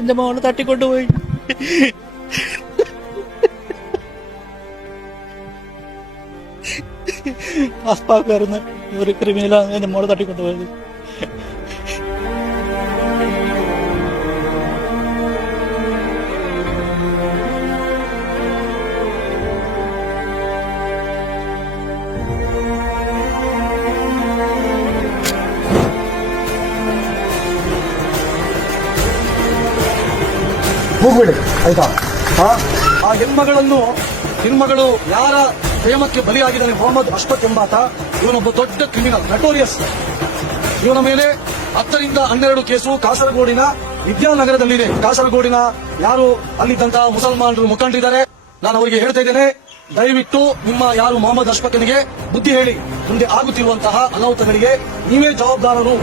എന്റെ മോളെ തട്ടിക്കൊണ്ടുപോയി. ആസ്പാക്കാരുന്ന ഒരു ക്രിമിനലാണ് എന്റെ മോളെ തട്ടിക്കൊണ്ടുപോയത്. ಹೋಗ್ಬೇಡಿ ಆಯ್ತಾ. ಆ ಹೆಣ್ಮಗಳು ಯಾರ ಪ್ರೇಮಕ್ಕೆ ಬಲಿಯಾಗಿದ್ದಾನೆ ಮೊಹಮ್ಮದ್ ಅಶ್ಫಕ್ ಎಂಬಾತ, ಇವನೊಬ್ಬ ದೊಡ್ಡ ಕ್ರಿಮಿನಲ್, ನಟೋರಿಯಸ್. ಇವನ ಮೇಲೆ 10 ರಿಂದ 12 ಕೇಸು ಕಾಸರಗೋಡಿನ ವಿದ್ಯಾನಗರದಲ್ಲಿದೆ. ಕಾಸರಗೋಡಿನ ಯಾರು ಅಲ್ಲಿದ್ದಂತಹ ಮುಸಲ್ಮಾನರು ಮುಖಂಡರಿದ್ದಾರೆ, ನಾನು ಅವರಿಗೆ ಹೇಳ್ತಾ ಇದ್ದೇನೆ, ದಯವಿಟ್ಟು ನಿಮ್ಮ ಯಾರು ಮೊಹಮ್ಮದ್ ಅಶ್ಫಕ್ನಿಗೆ ಬುದ್ಧಿ ಹೇಳಿ. ಮುಂದೆ ಆಗುತ್ತಿರುವಂತಹ ಅನಾಹುತಗಳಿಗೆ ನೀವೇ ಜವಾಬ್ದಾರರು.